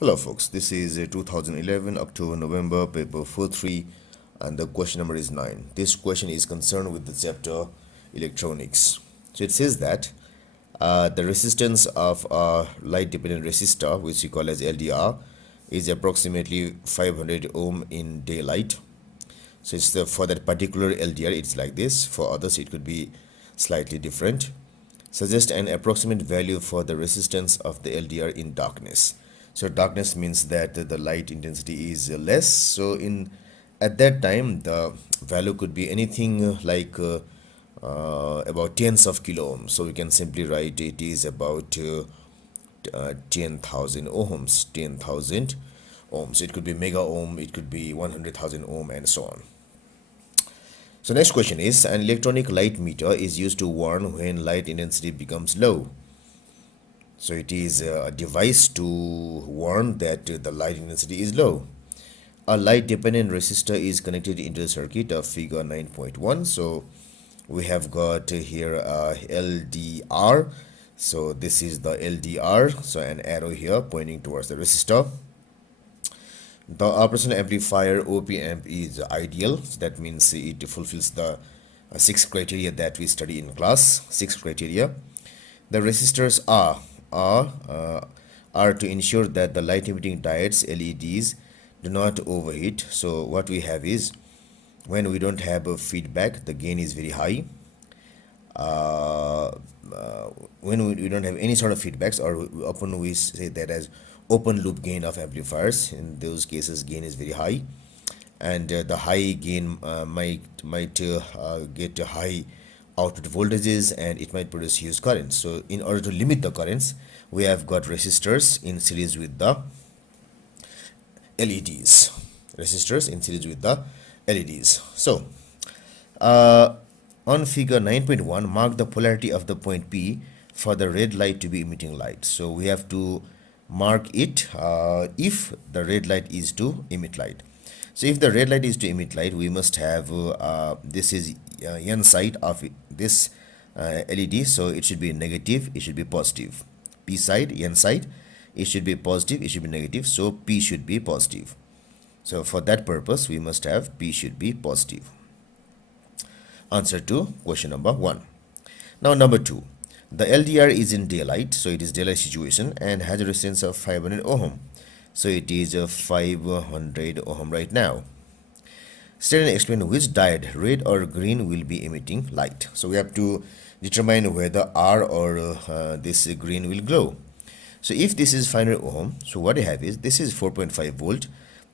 Hello folks, this is 2011 October November paper 43 and the question number is 9. This question is concerned with the chapter electronics. So it says that the resistance of a light dependent resistor, which we call as LDR, is approximately 500 ohm in daylight. So it's for that particular LDR it's like this. For others it could be slightly different. Suggest an approximate value for the resistance of the LDR in darkness. So darkness means that the light intensity is less. So in at that time the value could be anything like about tens of kilo ohms. So we can simply write it is about 10,000 ohms. 10,000 ohms. It could be mega ohm. It could be 100,000 ohm and so on. So next question is, an electronic light meter is used to warn when light intensity becomes low. So it is a device to warn that the light intensity is low. A light dependent resistor is connected into the circuit of figure 9.1. So we have got here LDR. So this is the LDR. So an arrow here pointing towards the resistor. The operational amplifier op amp is ideal. So that means it fulfills the 6 criteria that we study in class. 6 criteria. The resistors are to ensure that the light emitting diodes LEDs do not overheat. So what we have is, when we don't have a feedback, the gain is very high. When we don't have any sort of feedbacks, or often we say that as open loop gain of amplifiers, in those cases gain is very high, and the high gain might get high output voltages and it might produce huge currents. So in order to limit the currents, we have got resistors in series with the LEDs. Resistors in series with the LEDs. So on figure 9.1, mark the polarity of the point P for the red light to be emitting light. So we have to mark it if the red light is to emit light. So if the red light is to emit light, we must have this is N side of this LED. So it should be negative, it should be positive. P side, N side, it should be positive, it should be negative. So P should be positive. So for that purpose, we must have P should be positive. Answer to question number 1. Now number 2. The LDR is in daylight, so it is daylight situation and has a resistance of 500 ohm. So it is a 500 ohm right now. State and explain which diode, red or green, will be emitting light. So we have to determine whether R or this green will glow. So if this is 500 ohm, so what I have is, this is 4.5 volt.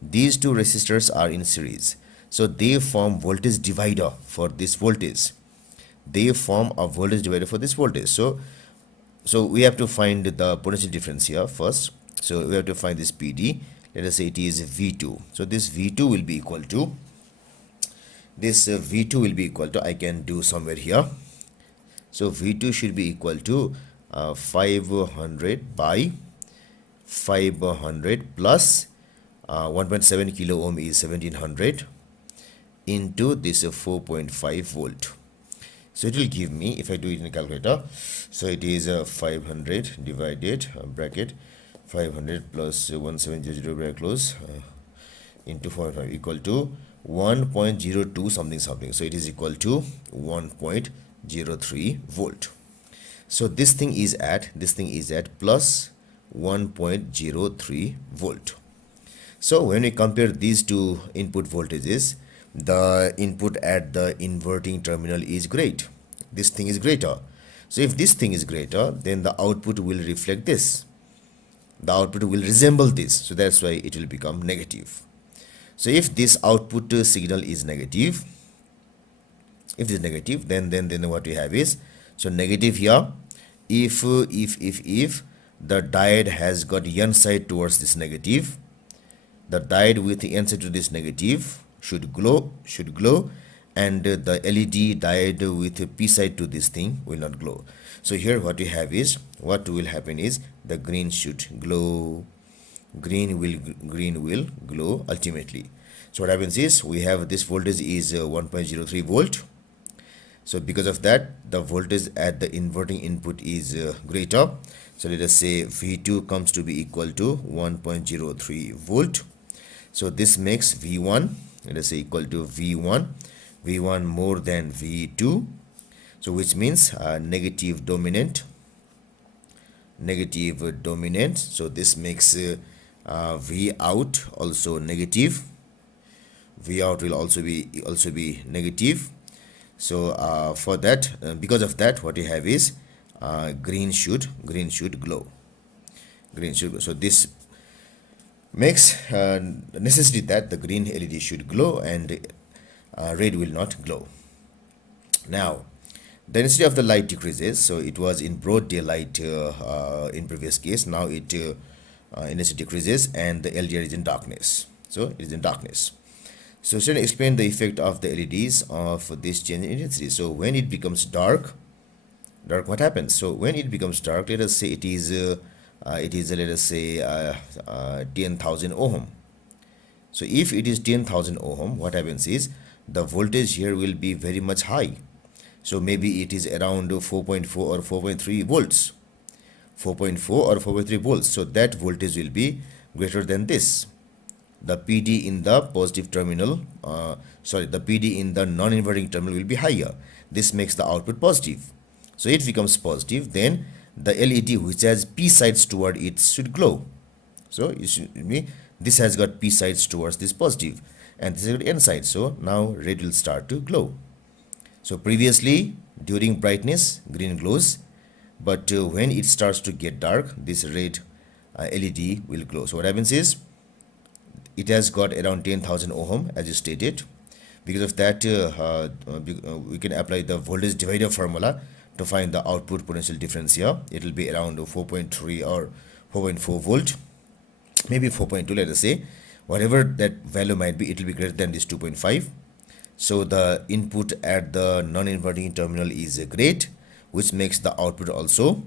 These two resistors are in series. So they form voltage divider for this voltage. They form a voltage divider for this voltage. So we have to find the potential difference here first. So we have to find this PD. Let us say it is V2. So this V2 will be equal to, I can do somewhere here. So V2 should be equal to 500 by 500 plus 1.7 kilo ohm is 1700 into this 4.5 volt. So it will give me, if I do it in a calculator, so it is 500 divided bracket 500 plus 1700 bracket close into 4.5 equal to 1.02 something something. So it is equal to 1.03 volt. So this thing is at plus 1.03 volt. So when we compare these two input voltages, the input at the inverting terminal is great. This thing is greater. So if this thing is greater, then the output will reflect this. The output will resemble this. So that's why it will become negative. So if this output signal is negative, then what we have is, so negative here. If the diode has got N side towards this negative, the diode with the N side to this negative should glow, and the LED diode with P side to this thing will not glow. So here what we have is, what will happen is, the green should glow, green will glow ultimately. So what happens is, we have this voltage is 1.03 volt. So because of that, the voltage at the inverting input is greater. So let us say V2 comes to be equal to 1.03 volt. So this makes V1, let us say, equal to V1 more than V2. So which means negative dominant. So this makes V out also negative. V out will also be negative. So for that, because of that, what you have is green should glow. So this makes necessity that the green LED should glow and red will not glow. Now, the intensity of the light decreases. So it was in broad daylight in previous case. Now it intensity decreases and the LDR is in darkness. So it is in darkness. So should I explain the effect of the LEDs of this change in intensity? So when it becomes dark, what happens? So when it becomes dark, let us say it is let us say 10,000 ohm. So if it is 10,000 ohm, what happens is the voltage here will be very much high. So maybe it is around 4.4 or 4.3 volts. 4.4 or 4.3 volts. So that voltage will be greater than this. The PD in the positive terminal, the PD in the non-inverting terminal will be higher. This makes the output positive. So it becomes positive, then the LED which has P sides toward it should glow. So you should me this has got P sides towards this positive, and this has got N side. So now red will start to glow. So previously during brightness green glows, but when it starts to get dark, this red LED will glow. So what happens is it has got around 10,000 ohm as you stated. Because of that, we can apply the voltage divider formula to find the output potential difference here. It will be around 4.3 or 4.4 volt, maybe 4.2, let us say. Whatever that value might be, it will be greater than this 2.5. So the input at the non-inverting terminal is great, which makes the output also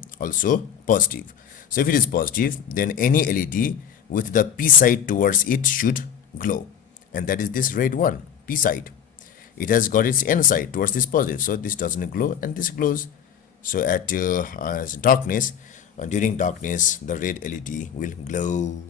positive. So if it is positive, then any LED with the P side towards it should glow, and that is this red one, P side. It has got its N side towards this positive, so this doesn't glow and this glows. So at darkness, during darkness, the red LED will glow.